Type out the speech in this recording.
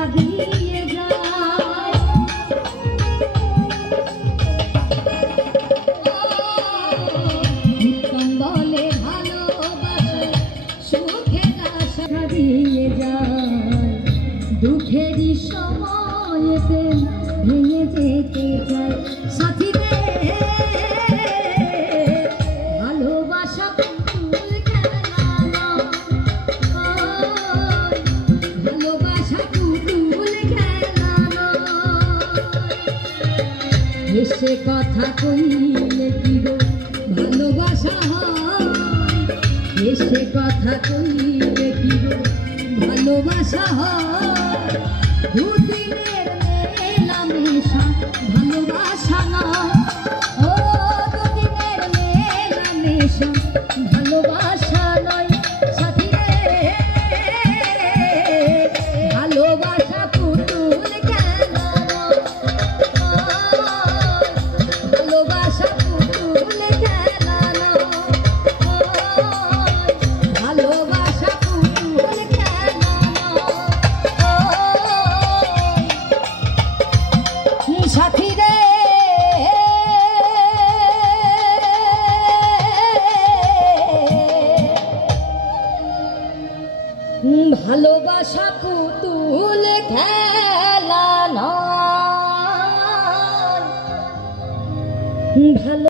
দেখা দিয়ে যায়। উত্তম বলে ভালোবাসা সুখের আশা দিয়ে যায়। দুঃখেরই সময়তে ভেঙে যেতে চায় সাথী রে। ভালোবাসা পুতুল খেলা নয়, ভালোবাসা পুতুল খেলা নয়। এসে কথা কইলে কি গো ভালোবাসা হয়, এসে কথা কইলে কি গো ভালোবাসা হয়। দুদিনের মেলামেশা ভালোবাসা নয়, ও দুদিনের মেলামেশা ভালোবাসা নয় সাথী রে। ভালোবাসা পুতুল খেলা নয়, ভালোবাসা পুতুল খেলা নয়, ভালোবাসা পুতুল খেলা নয় সাথী রে। ভালোবাসা পুতুল খেলা নয়, ভালো